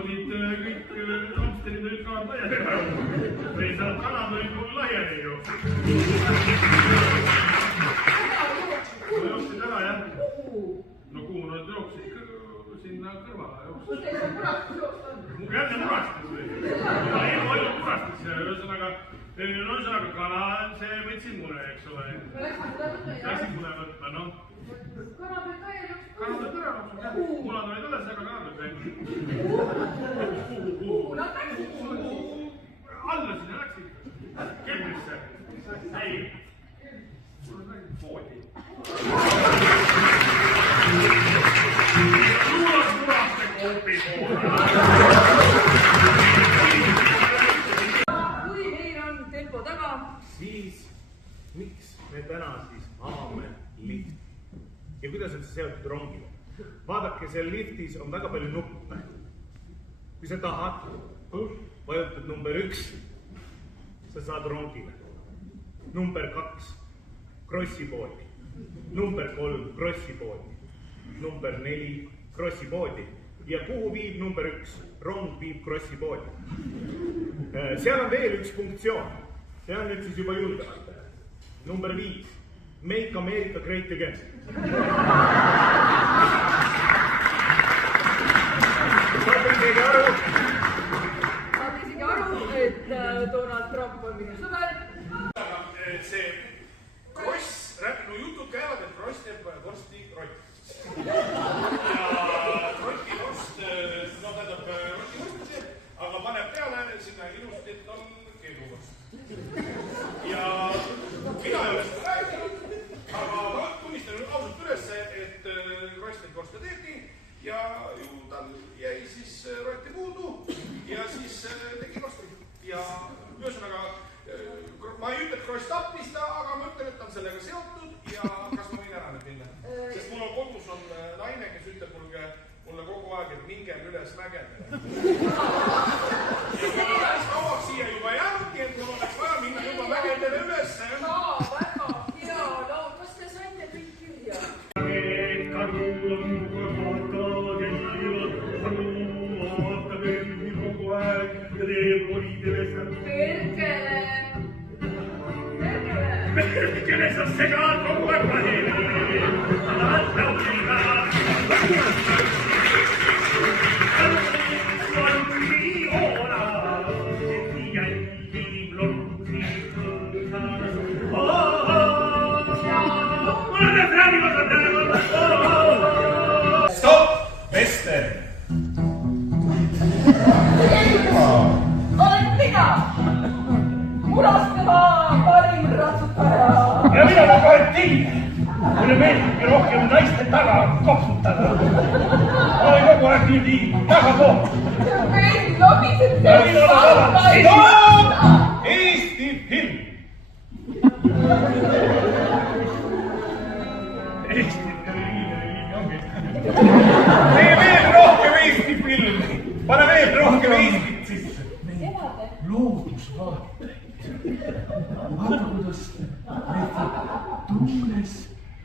olid kõik hamsterid olid kanad laiali praegu. Või seal kanad olid mul laiali ju. No jooksid ära, jah? No kuhu nad jooksid? Sinna kõrvale jooksid. Kus teil on kurastus jooksnud? Mul jälle kurastus või? Ja elu oli kurastus. Ühesõnaga kana, see võtsin mune, eks ole. Läksin mune võtma, noh. Kana peal ka ei jooksnud? Kana peal ära jooksnud, jah. Munad olid alles, aga kana peal veel. Kuhu nad läksid? Alla sinna läksid. Keldrisse. Ei. Voodi. Luulas muraste koopi poole. Kui meil on tempo taga, siis miks me täna siis avame lifti? Ja kuidas on see seotud rongiga? Vaadake, seal liftis on väga palju nuppe. Kui sa tahad, vajutad number 1, sa saad rongile. Number 2, krossipoodi. Number 3, krossipoodi. Number 4, krossipoodi. Ja kuhu viib number 1? Rong viib krossipoodi. Seal on veel üks funktsioon. See on nüüd siis juba julgemalt. Number 5, Make America Great Again. Saate isegi aru, et Donald Trump on minu sõber. See kross, no jutud käivad, et kross teeb vorsti rott. Ja rotivorst, no tähendab rotivorst, aga paneb peale sinna ilusti, et on keeduvorst. Ja mina ei ole seda rääkinud, aga ma tunnistan ausalt üles, et kross neid vorste teebki ja ju tal jäi siis rotti puudu ja siis tegi vorsti. Ja ühesõnaga, ma ei ütle, et kross tappis ta, aga ma ütlen, et ta on sellega seotud ja kas ma võin ära nüüd minna? Sest mul on kodus on naine, kes ütleb mulle kogu aeg, et mingem üles mägedele. Ja mul on päris kauaks siia juba jäänudki, et mul oleks vaja minna juba mägedele üles. No, väga hea. No, kas te saite kõik kirja? Perkele sa segad kogu aeg vahele, tahad laulida. Solmi ora, et jälgib lotsi kõõsas. Mul on need räägivad, Stopp, Vester! Olen mina! Murasteva parim ratsutaja! Ja mina olen Karantiin! Mulle meeldibki rohkem naiste taga kopsutada. Ma olen kogu aeg nii tagapool. Meil lobised Ja mina olen alati. Stopp! Eesti film! Eesti film ongi. Tee veel rohkem Eesti filmi. Pane veel rohkem Eestit sisse. Loodusvaateid. Vaata, kuidas tuules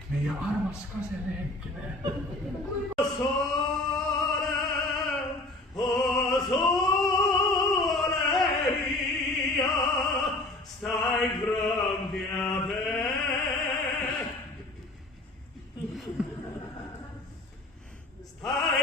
meie armas kaselehekene. Sole via, stai pronti a te. Stai